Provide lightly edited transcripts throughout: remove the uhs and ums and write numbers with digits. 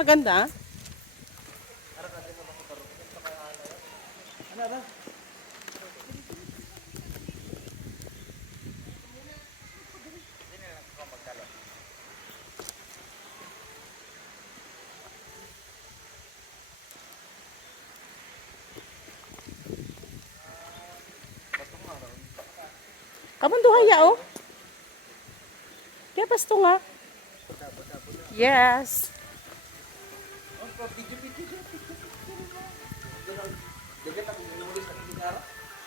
maganda. Kamunduhay ya oh. Kaya pasto nga. Yes.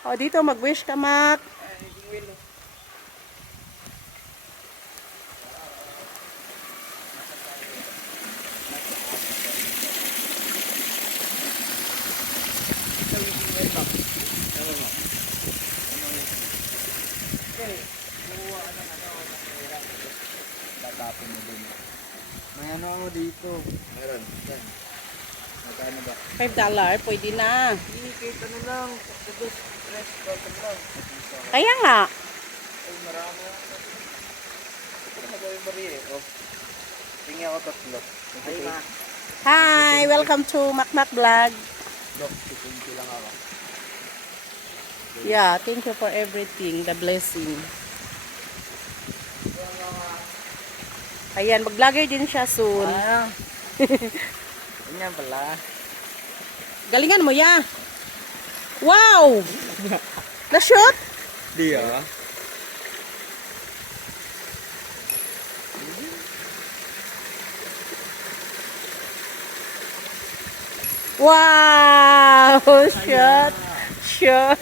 Oh, dito mag-wish ka, Mac. Tatapon mo din. May ano ako dito. Meron. Yan. Magkano ba? $5, pwede na. Hindi, kahit ano lang. Pagkados, stress, bottom lang. Kaya nga. Ay, marami ako. Ito na gawin bari eh. Oh. Tingin ako tatlo. Ay, ma. Hi, welcome to Macmac Vlog. Dok, 20 lang ako. Yeah, thank you for everything, the blessing. Ayan, mag-vlogger din siya soon. Ah. Ganyan pala. Galingan mo, ya. Wow! Na-shoot? Di ah. Wow! Shot! Shot!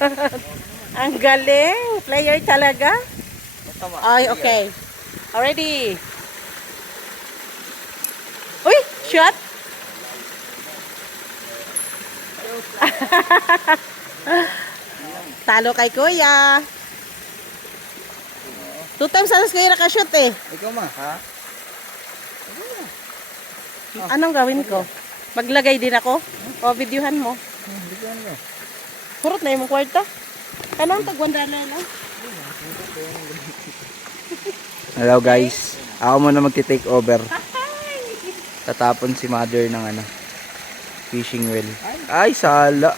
Ang galing! Player talaga? Ay, okay. Already. Uy! Shot! Talo kay kuya. 2 times alas kayo nakashoot eh. Ikaw ma, ha? Anong gawin ko? Maglagay din ako? O videohan mo? Hindi ko ano. Kurot na yung kwarta. Kanang tagwanda na lang. Hello guys. Ako muna magti-take over. Tatapon si mother ng ano. Fishing well. Ay, sala.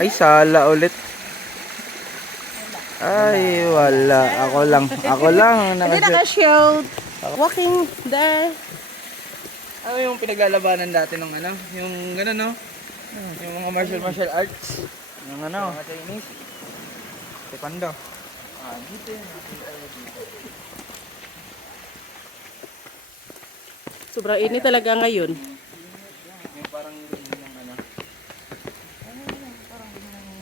Ay, sala ulit. Ay, wala. Ako lang. Ako lang. Hindi nakashoot. Walking there. Ano yung pinaglalabanan dati ng ano? Yung gano'n, no? Yung mga martial arts. Yung ano? Mga Chinese. Taekwondo. Ah, dito yun. Sobrang init talaga ngayon. Yung parang ganyan yung ano. Parang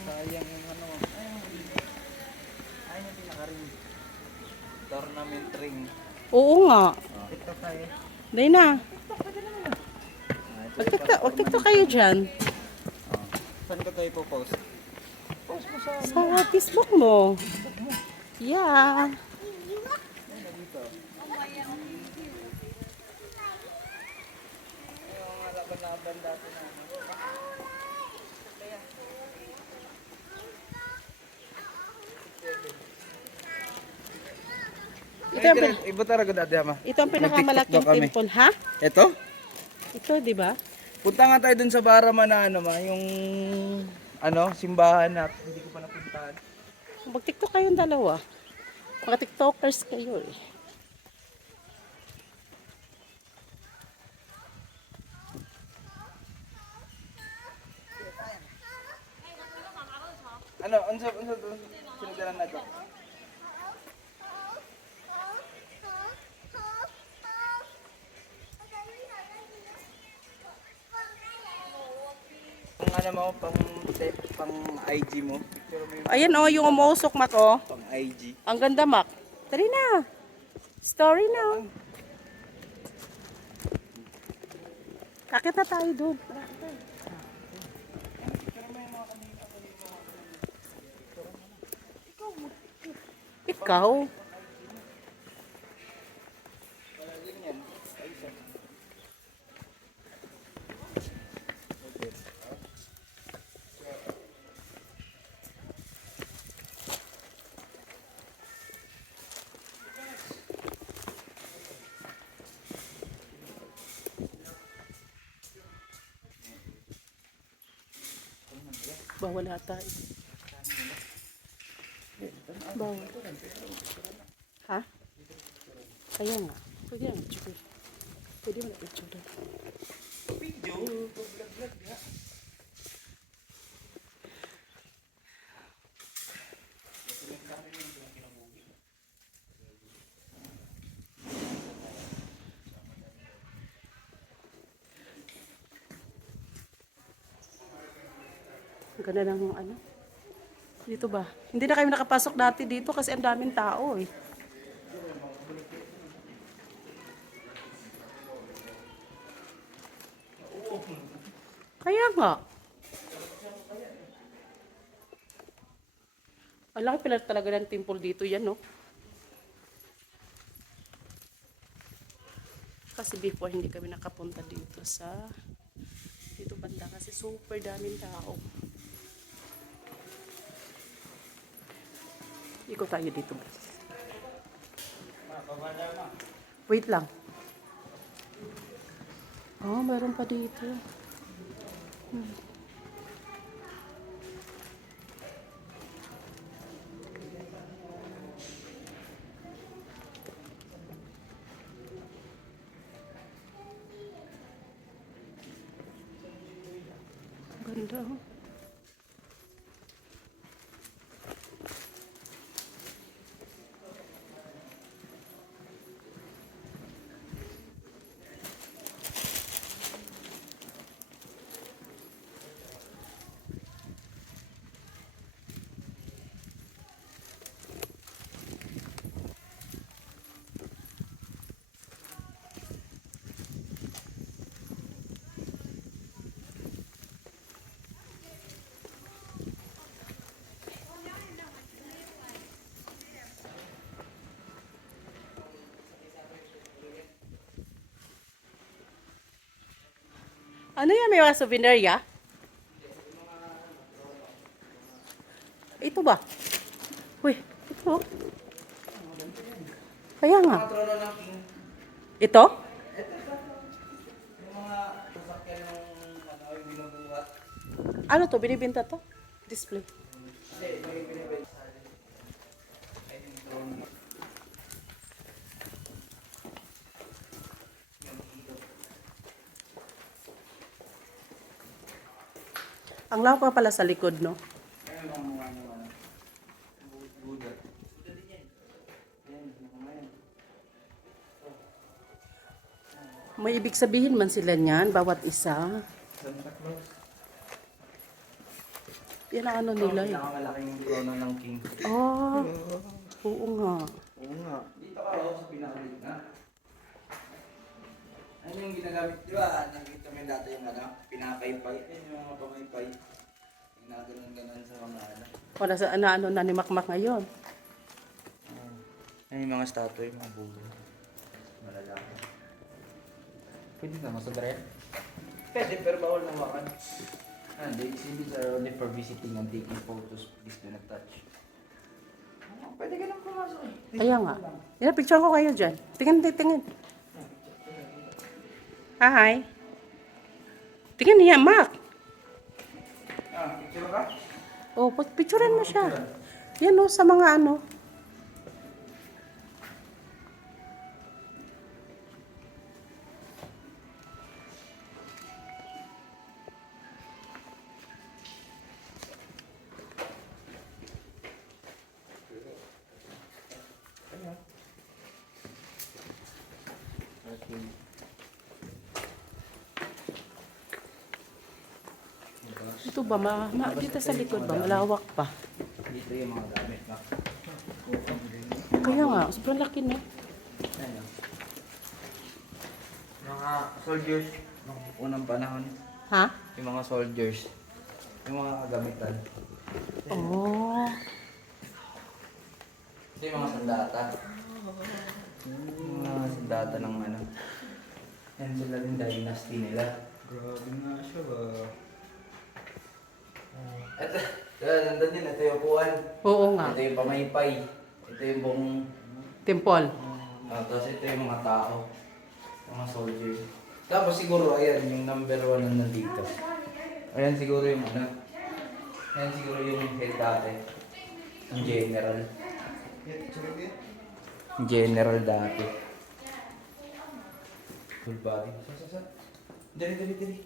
sayang yung ano. Ayun yung pinaka-ring. Tournament ring. Oo nga. TikTok tayo. Dahil na. Mag-tiktok kayo dyan. Saan ka tayo po-post? Post mo sa Sa Facebook mo. Yeah. dito. Yung laban-laban dati na ano. Iba talaga dati ama. Ito ang pinakamalaking Nag-TikTok kami. temple, ha? Ito? Ito, di ba? Punta nga tayo dun sa Barama na ano ma, yung ano, simbahan na hindi ko pa napuntahan. Mag-tiktok kayong dalawa. Mga tiktokers kayo eh. Ano, unsa sinagalan na to? Kung ano mo, pang IG mo. Pero may Ayan oh, yung umuusok, Mac, oh. pang IG. Ang ganda, Mac. Tari na. Story na. Kakit na tayo doon. Ikaw? Bawal ata eh. Bawal. Ha? Kaya nga. Pwede nga, picture. Pwede mo na picture. Video, vlog nga. Ang ganda ng ano. Dito ba? Hindi na kami nakapasok dati dito kasi ang daming tao eh. Kaya nga. Ang laki pala talaga ng temple dito yan, no? Kasi before hindi kami nakapunta dito sa dito banda kasi super daming tao. Ikot tayo dito, guys. Wait lang. Oh, meron pa dito. Ganda, oh. Ano yan? May mga souvenir ya? Ito ba? Uy, ito. Kaya nga. Mga trono ng king. Ito? Yung mga sasakyan ng yung binubuhat. Ano to? Binibenta to? Display. Hindi, may binibenta. Ay, yung trono. Ang lawak pa pala sa likod, no? Ayun ang mga ano. Buddha. Buddha din yan. Ayan, mga yan. May ibig sabihin man sila niyan, bawat isa. Santa Claus. Yan ang ano nila eh. Pinakamalaking trono ng king. Oh, oo nga. Oo nga. Dito ka sa pinakalit na. Ano yung ginagamit, di ba? Nakikita mo yung dati yung ano, pinakaypay. Yan yung mga pamaypay. Yung naganon-ganon sa mga ano. Wala sa ano na ni Makmak ngayon. Yan yung mga statue, yung mga bulo. Malalaki. Pwede na masobra yan? Pwede, pero bawal na wakan. The exhibits are only for visiting and taking photos. Please do not touch. Pwede ka lang pumasok eh. Kaya nga. Yan, picture ko kayo dyan. Tingin, tingin. Hi. Tingin niya, Mac. Picture ka? Oh, picturean mo siya. Yan oh, sa mga ano. Okay. Ito ba, dito sa likod ba, malawak pa. Dito yung mga gamit na. Kaya nga, sobrang laki na. Ano? Mga soldiers nung unang panahon. Ha? Yung mga soldiers. Yung mga kagamitan. Oh. Ito yung mga sandata. Yung mga sandata ng ano. Yan sila din dynasty nila. Grabe nga siya ba? Ito, nandun din. Ito yung upuan. Oo nga. Ito yung pamaypay. Ito yung buong... Temple. Tapos ito yung mga tao. Yung mga soldiers. Tapos siguro, ayan, yung number 1 na nandito. Ayan siguro yung ano. Yan siguro yung head dati. Yung general. General dati. Full body. Sa. Dali.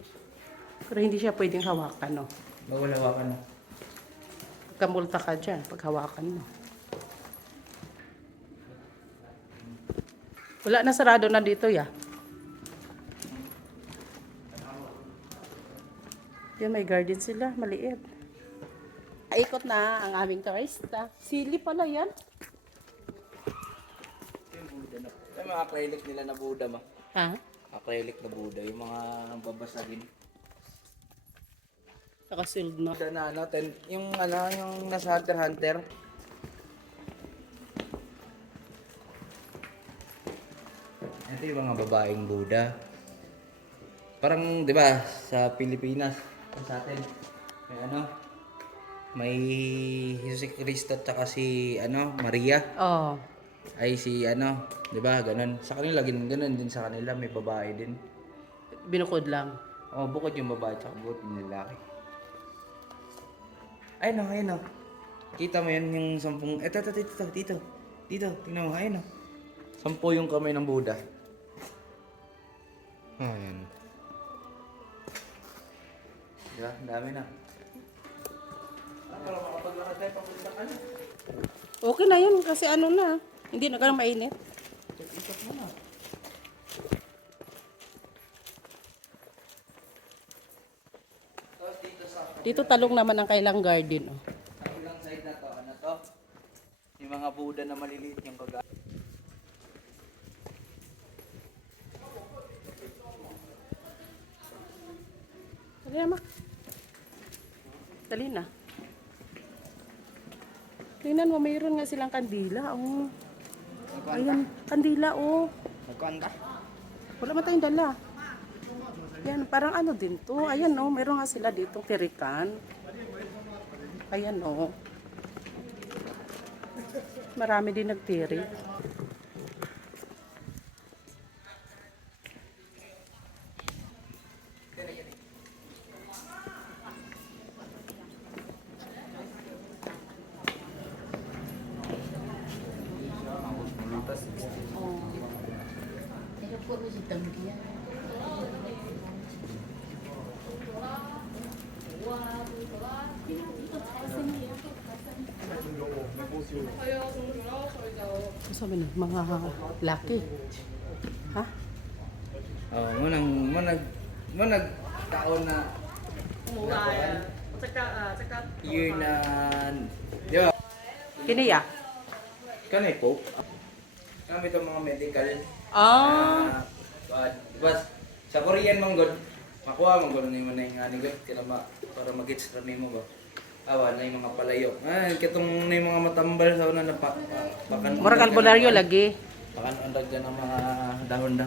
Pero hindi siya pwedeng hawakan, no? Bawal hawakan na. Kamulta ka dyan pag hawakan mo. Wala na, sarado na dito, ya. Yan, may garden sila, maliit. Ikot na ang aming turista. Sili pala yan. Yung mga acrylic nila na Buddha ma. Ha? Acrylic na Buddha. Yung mga babasagin. Nakasealed na. Buddha na ano. Yung nasa Hunter x Hunter. Ito yung mga babaeng Buddha. Parang, di ba, sa Pilipinas, sa atin, may may Jesus Cristo at saka si, Maria. Oh. Ay si, di ba, ganun. Sa kanila, ganun din sa kanila, may babae din. Binukod lang. Oh, bukod yung babae at saka bukod yung lalaki. Ayun o. Kita mo yan yung 10, dito, tingnan mo, ayun o. 10 yung kamay ng Buddha. Ayan. Diba? Ang dami na. Para makapaglakad tayo papunta ka na. Okay na yun kasi na. Hindi na ganun mainit. Ikot mo na. Tapos dito sa Dito talong naman ang kailang garden. Oh. kabilang side na to, yung mga Buddha na maliliit yung kaga. Dali na, Mak. Dali na. Tingnan mo, mayroon nga silang kandila. Oh. Ayan, kandila, oh. Nagkuhan ka? Wala man tayong dala. Yan, parang din to. Ayan, oh, mayroon nga sila dito tirikan. Ayan, oh. Marami din nagtiri. Sabi na, mga laki. Ha? Oh, manag taon na year na di ba? Kiniya? Kanay po. Kami itong mga medical. Ah. Diba, sa Korean mong god, makuha mong god na yung manay nga ni god, para mag-gets rami mo ba? Awa na yung mga palayo. Kitong na yung mga matambal sa una na pakan. Mura kalbularyo lagi. Pakan-undag dyan ang mga dahon-dahon.